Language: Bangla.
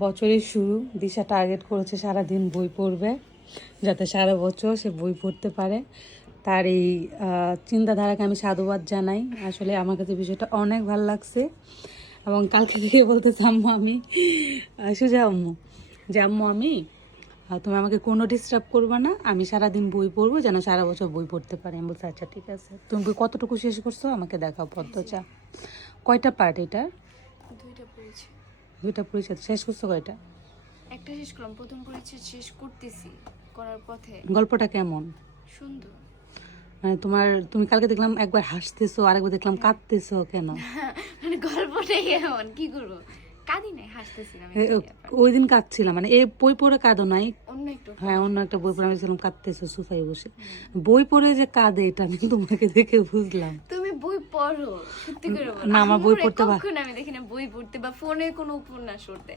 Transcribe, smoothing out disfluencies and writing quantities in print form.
বছরের শুরু, দিশা টার্গেট করেছে সারাদিন বই পড়বে, যাতে সারা বছর সে বই পড়তে পারে। তার এই চিন্তাধারাকে আমি সাধুবাদ জানাই। আসলে আমার কাছে বিষয়টা অনেক ভালো লাগছে। এবং কালকে থেকে বলতেছে আম্মু আমি সোজা আম্মু যে আম্মু আমি তুমি আমাকে কোনো ডিস্টার্ব করবে না, আমি সারাদিন বই পড়বো যেন সারা বছর বই পড়তে পারি। আমি বলছি আচ্ছা ঠিক আছে। তুমি বই কতটুকু শেষ করছো আমাকে দেখাও পদ্মচা। কয়টা পার্ট এটা? দুইটা পড়েছি। দুইটা পরিচ্ছেদ শেষ করছো কয়টা? একটা শেষ করলাম, প্রথম পরিচ্ছেদ শেষ করতেছি, করার পথে। গল্পটা কেমন? সুন্দর। মানে তুমি কালকে দেখলাম একবার হাসতেছো আর একবার দেখলাম কাঁদতেছো কেন? মানে গল্পটাই এমন, কি করবো, কাঁদি নাই, হাসতেছিলাম। ওই দিন কাঁদছিলাম, মানে এই বই পড়ে কাঁদো নাই? অন্য একটু। হ্যাঁ, অন্য একটা বই পড়ে আমি দেখলাম কাঁদতেছো সোফায় বসে। বই পড়ে যে কাঁদে এটা আমি তোমাকে দেখে বুঝলাম। তুমি বই পড়ো, সত্যি করে বলো। না, আমার বই পড়তে কখনো আমি দেখি না বই পড়তে বা ফোনে কোনো উপন্যাস পড়তে।